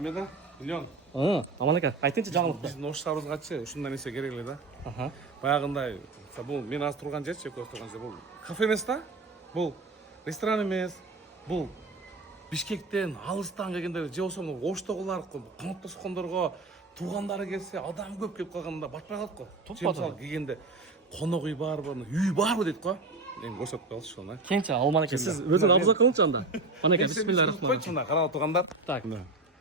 Эме да? Миллион. Аман ака, айтыңчы жаңылыкты. Биздин оштарыбызгачы ушундай нерсе керек эле да. Аха. Баягындай, бул мен азыр турган жер, чек турган жер бул кафе эмес да? Бул ресторан эмес. Бул Бишкектен, алыстан келгендер, же болсо Оштогулар, конок тоскондорго туугандары келсе, адам көп келип калганда батпай калат го. Мисалы келгенде конок үй барбы, үй барбы дейт го. Эми көрсөтүп коелучу ошону. Кеңче Алман ака, сиз өзүн абзал кылыңчы анда. Мана ака, бисмиллахиррахманиррахим. Койчу мына карап тургандар. Так.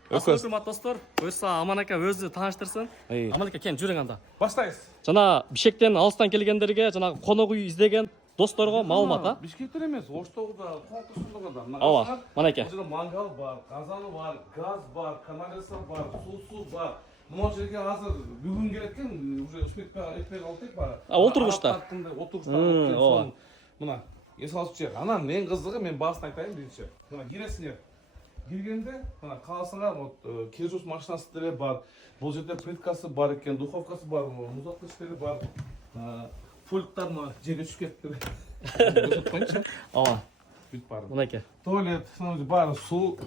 Assalamu достор. Өзү Аман ака өзү тааныштырсын. Аман ака, кел жүрүң анда. Баштайбыз. Жана Бишкектен алыстан келгендерге, жана конок үй издеген досторго маалымат, а? Бишкектен эмес, Оштогуда, конок тоскондорго да. Ооба, мана ака. Бул мангал бар, казаны бар, газ бар, канализация бар, суу бар. Мына жерге азыр бүгүн келет экен, уже өчпөй калдык бар. Отургучтар. Отургучтар. Мына эс алып жер. Анан эң кызыгы мен баасын айтайын биринчи. Мына киресиңер. Киргенде мына кааласаңар вот киржус машинасы деле бар. Бул жерде плиткасы бар экен, духовкасы бар, музаткычтары бар. Фольктар мына жерге түшүп кетти. Көрсөтүп коеюнчу. Ооба. Бүт бар. Мына ака. Туалет, бар, суу,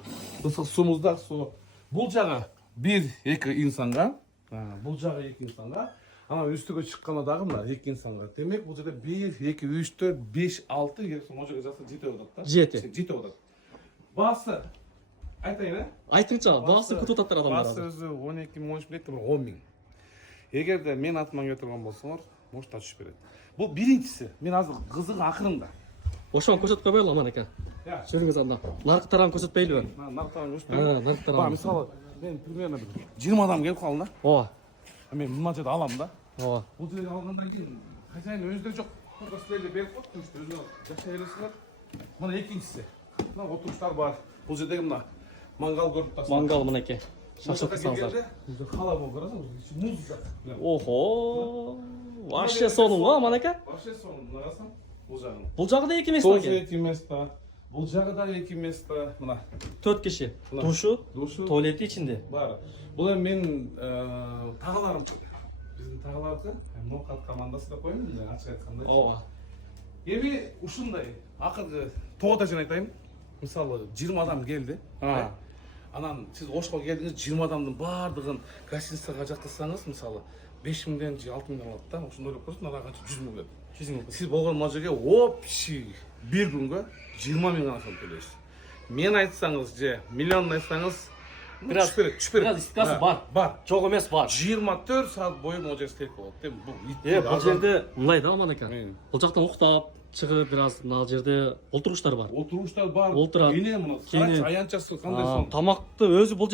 ысык суумузда суу. Бул жагы 1-2 инсанга. Бул жагы 2 инсанга. Ана үстүгө чыкканда дагы мына 2 инсанга. Демек бул жерде 1, 2, 3, 4, 5, 6 керек могу жерге жакса жетип атат да. Жетип атат. Баасы айтайын, айтыңчы, баасы күтүп ататтыр адамдар. Баасы өзү 12 миң, 13 миң, 10 миң. Эгерде мен атыман келип турган болсоңор, может түшүп берет. Бул биринчиси. Мен азыр кызыгы акырында. Ошону көрсөтүп койбойлу Аман ака. Жүрүңүз анда. Нарыктардан көрсөтпөйлүбү? Нарыктардан көрсөтпөйлүбү? Нарыктардан. Мисалы, мен примерно 20 адам келип калдым да. Ооба. Мен мына жерде алам да. Ооба. Бул жерге алгандан кийин хозяин өздөрү жок. Просто силерге берип коет, өзүңөр жашай бересиңер. Мына экинчиси. Мына отургучтар бар. Бул жердеги мына мангал көрүп турасыздар. Мангал мынакей. Шашлык кылсаңыздар. Бул хала болуп карасаңыз, муз жак. Охо. Вообще сонун го Аман ака. Вообще сонун, мына карасаң, бул жагын. Бул жагы да 2 место Тоже экен. 2 место. Бул жагы да 2 место. Мына 4 киши. Душу, туалети ичинде. бар. Бул эми мен тагаларым. Биздин тагаларды Ноқат командасы деп коеюн, мен ачык айтканда. Ооба. Эми ушундай акыркы тоодо жана айтайын. Мисалы 20 адам келди. Анан сиз Ошко келдиңиз, 20 адамдын баардыгын гостиницага жаткызсаңыз, мисалы 5 миңден же 6 миңден алат да. Ошондой эле көрсөң, ага канча 100 миң берет. 100 миң. Сиз болгон мына жерге общий бир күнгө 20 миң гана сом төлөйсүз. Мен айтсаңыз же миллион айтсаңыз, Бираз түшпөрөт. истикасы бар. Бар. Жок эмес бар. 24 саат бою могу жерде істеп болот. Бул Бул жерде мындай да Аман ака. Бул жактан уктап чыгып бираз мына жерде отургучтар бар. Отургучтар бар. Олтурат. Эне мына аянтчасы кандай сон. Тамакты өзү бул